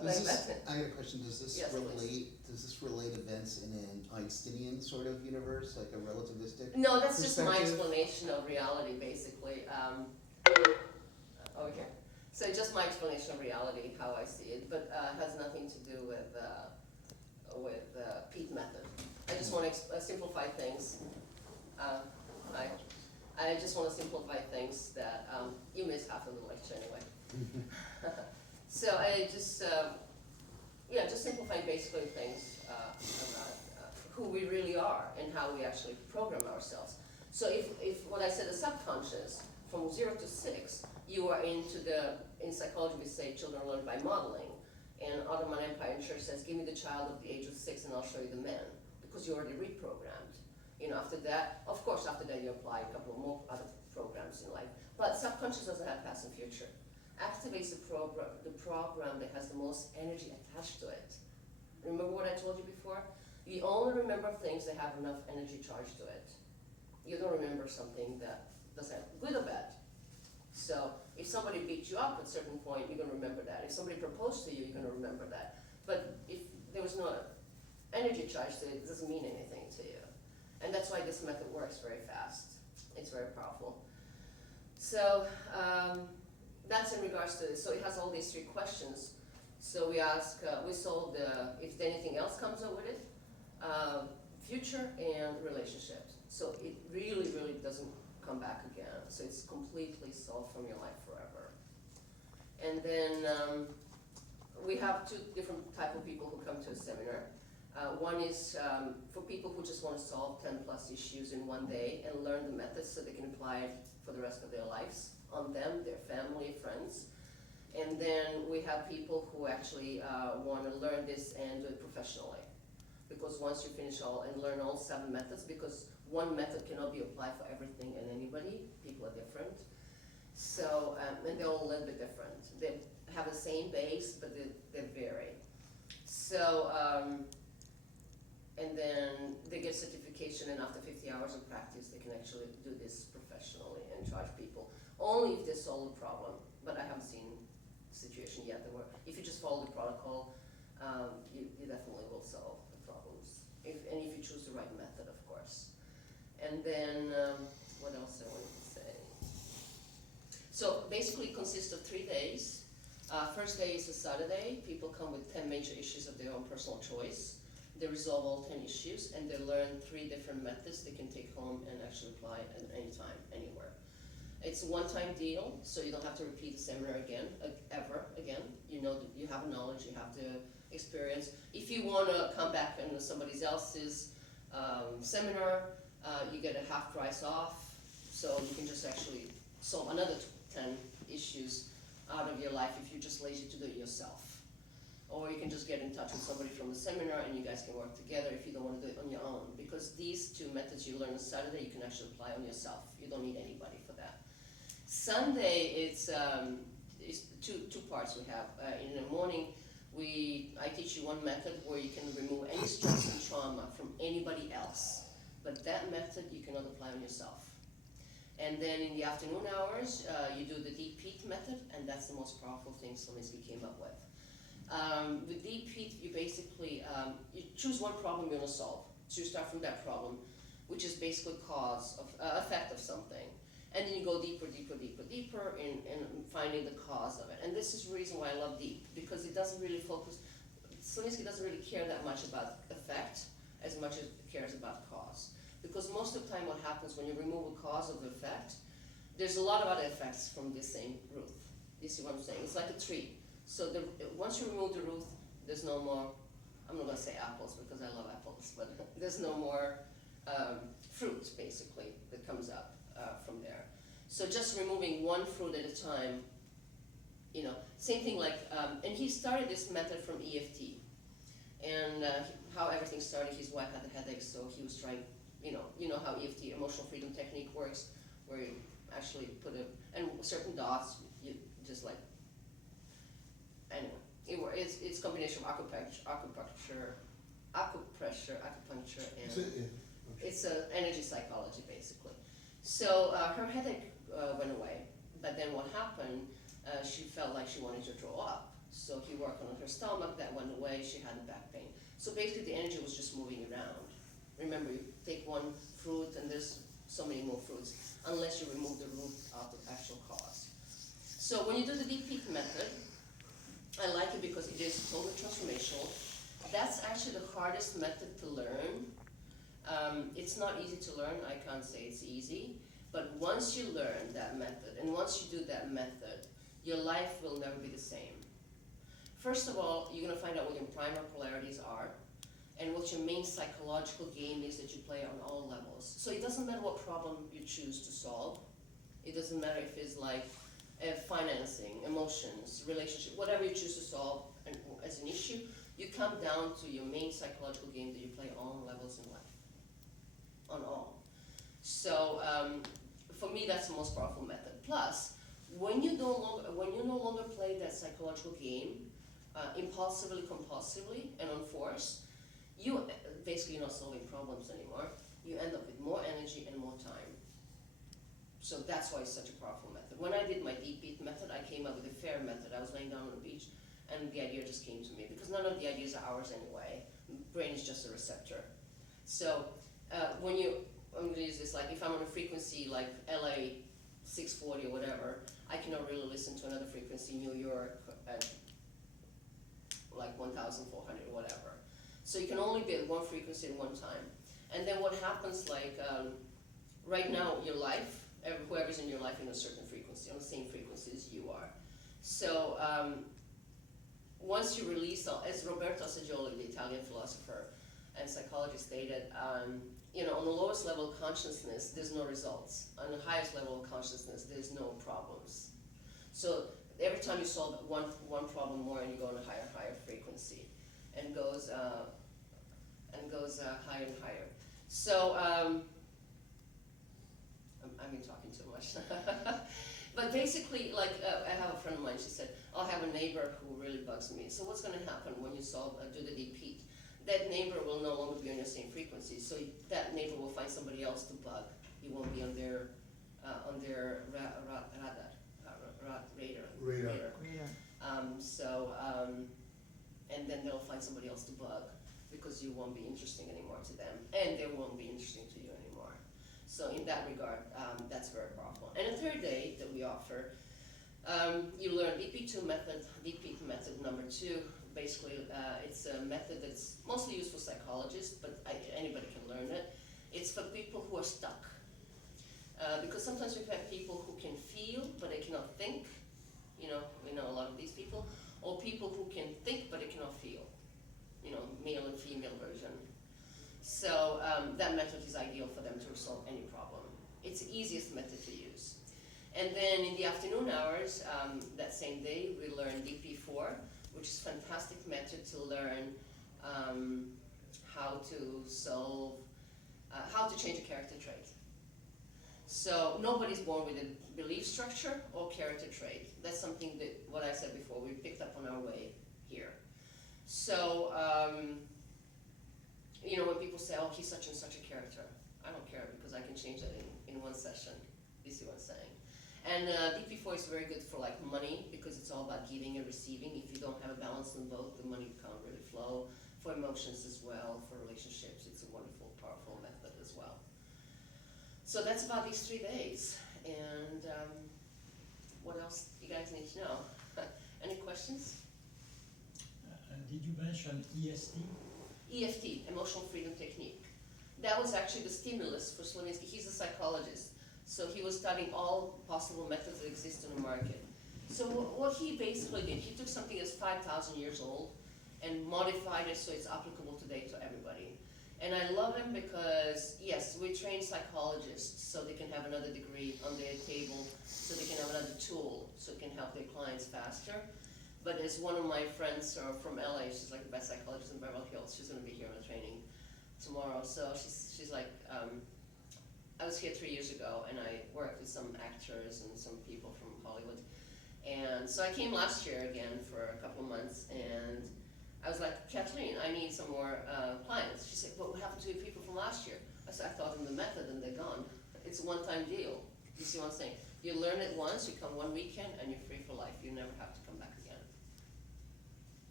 I got a question, does this Yes, relate, please. does this relate events in an Einsteinian sort of universe, like a relativistic? No, that's just my Perspective? explanation of reality, basically. Over here. So just my explanation of reality, how I see it, but has nothing to do with Pete method. I just want to simplify things. Uh, I just want to simplify things that you missed half of the lecture anyway. So I just, yeah, just simplifying basically things about who we really are and how we actually program ourselves. So if what I said, the subconscious, from 0 to 6, you are in psychology we say children learn by modeling. And Ottoman Empire in church says, give me the child of the age of 6 and I'll show you the man, because you're already reprogrammed. You know, after that, of course, after that you apply a couple of more other programs in life. But subconscious doesn't have past and future. Activates the program that has the most energy attached to it. Remember what I told you before? You only remember things that have enough energy charged to it. You don't remember something that doesn't have, good or bad. So if somebody beat you up at a certain point, you're going to remember that. If somebody proposed to you, you're going to remember that. But if there was no energy charge to it, it doesn't mean anything to you. And that's why this method works very fast. It's very powerful. So that's in regards to this. So it has all these 3 questions. So we ask, we solve if anything else comes up with it, future and relationships. So it really, really doesn't come back again. So it's completely solved from your life forever. And then we have 2 different type of people who come to a seminar. One is for people who just want to solve 10 plus issues in one day and learn the methods so they can apply it for the rest of their lives on them, their family, friends. And then we have people who actually want to learn this and do it professionally. Because once you finish all and learn all 7 methods, because one method cannot be applied for everything and anybody, people are different. So, and they're all a little bit different. They have the same base, but they vary. So, and then they get certification, and after 50 hours of practice, they can actually do this professionally and charge people. Only if they solve the problem, but I haven't seen a situation yet where if you just follow the protocol, you definitely will solve the problems. And if you choose the right method, of course. And then, what else I wanted to say? So basically it consists of 3 days. First day is a Saturday. People come with 10 major issues of their own personal choice. They resolve all 10 issues and they learn 3 different methods they can take home and actually apply at any time, anywhere. It's a one-time deal, so you don't have to repeat the seminar again, ever again. You know, you have knowledge, you have the experience. If you want to come back on somebody else's seminar, you get a half price off, so you can just actually solve another 10 issues out of your life if you're just lazy to do it yourself. Or you can just get in touch with somebody from the seminar and you guys can work together if you don't want to do it on your own. Because these 2 methods you learn on Saturday, you can actually apply on yourself. You don't need anybody for that. Sunday, it's 2 parts we have. In the morning, I teach you one method where you can remove any stress and trauma from anybody else. But that method you cannot apply on yourself. And then in the afternoon hours, you do the deep heat method, and that's the most powerful thing Slomitsky came up with. With deep heat, you basically, you choose one problem you want to solve. So you start from that problem, which is basically effect of something. And then you go deeper, deeper, deeper, deeper in finding the cause of it. And this is the reason why I love deep, because it doesn't really focus, Slomitsky doesn't really care that much about effect as much as it cares about cause. Because most of the time what happens when you remove a cause of the effect, there's a lot of other effects from this same root. You see what I'm saying? It's like a tree. So once you remove the root, there's no more, I'm not going to say apples because I love apples, but there's no more fruit, basically, that comes up from there. So just removing one fruit at a time, you know, same thing like, and he started this method from EFT. And how everything started, his wife had a headache, so he was trying, you know how EFT, emotional freedom technique, works, where you actually put and certain dots, you just like, anyway, it's a combination of acupuncture, and it's energy psychology, basically. So her headache went away, but then what happened, she felt like she wanted to throw up. So he worked on her stomach, that went away, she had back pain. So basically the energy was just moving around. Remember, you take one fruit and there's so many more fruits, unless you remove the root of the actual cause. So when you do the deep heat method, I like it because it is totally transformational. That's actually the hardest method to learn. It's not easy to learn, I can't say it's easy, but once you learn that method, and once you do that method, your life will never be the same. First of all, you're gonna find out what your primal polarities are, and what your main psychological game is that you play on all levels. So it doesn't matter what problem you choose to solve. It doesn't matter if it's like financing, emotions, relationship, whatever you choose to solve as an issue, you come down to your main psychological game that you play on all levels in life. On all. So for me, that's the most powerful method. Plus, when you no longer play that psychological game, impulsively, compulsively, and on force, you basically not solving problems anymore. You end up with more energy and more time. So that's why it's such a powerful method. When I did my deep heat method, I came up with a fair method. I was laying down on the beach, and the idea just came to me because none of the ideas are ours anyway. Brain is just a receptor. So I'm going to use this, like if I'm on a frequency like LA 640 or whatever, I cannot really listen to another frequency, New York at like 1,400 or whatever. So you can only be at one frequency at one time. And then what happens, like right now, your life, whoever's in your life in a certain frequency, on the same frequency as you are. So once you release, as Roberto Assagioli, the Italian philosopher and psychologist stated, on the lowest level of consciousness, there's no results. On the highest level of consciousness, there's no problems. So every time you solve one problem more, and you go on a higher frequency, and goes higher and higher. So I've been talking too much. But basically, like I have a friend of mine. She said, "I'll have a neighbor who really bugs me." So what's going to happen when you do the deep heat? That neighbor will no longer be on your same frequency. So that neighbor will find somebody else to bug. He won't be on their radar. And then they'll find somebody else to bug because you won't be interesting anymore to them, and they won't be interesting to you anymore. So in that regard, that's very powerful. And the third day that we offer, you learn DP2 method, DP method number 2. Basically, it's a method that's mostly used for psychologists, but anybody can learn it. It's for people who are stuck. Because sometimes we have people who can feel, but they cannot think. We know a lot of these people. Or people who can think, but they cannot feel. Male and female version. So that method is ideal for them to solve any problem. It's the easiest method to use. And then in the afternoon hours, that same day, we learn DP4, which is a fantastic method to learn how to change a character trait. So nobody's born with a belief structure or character trait. That's something that, what I said before, we picked up on our way here. So, when people say, "Oh, he's such and such a character," I don't care because I can change that in one session. You see what I'm saying? And DP4 is very good for like money because it's all about giving and receiving. If you don't have a balance in both, the money can't really flow. For emotions as well, for relationships, it's a wonderful, powerful method as well. So that's about these 3 days. And what else you guys need to know? Any questions? Did you mention EST? EFT, Emotional Freedom Technique. That was actually the stimulus for Slavinsky. He's a psychologist. So he was studying all possible methods that exist in the market. So what he basically did, he took something that's 5,000 years old and modified it so it's applicable today to everybody. And I love him because, yes, we train psychologists so they can have another degree on their table, so they can have another tool, so it can help their clients faster. But as one of my friends from LA, she's like the best psychologist in Beverly Hills, she's going to be here on a training tomorrow. So she's like, I was here 3 years ago, and I worked with some actors and some people from Hollywood. And so I came last year again for a couple of months, and I was like, "Kathleen, I need some more clients." She said, "Well, what happened to your people from last year?" I said, "I taught them the method, and they're gone. It's a one-time deal." You see what I'm saying? You learn it once, you come one weekend, and you're free for life. You never have to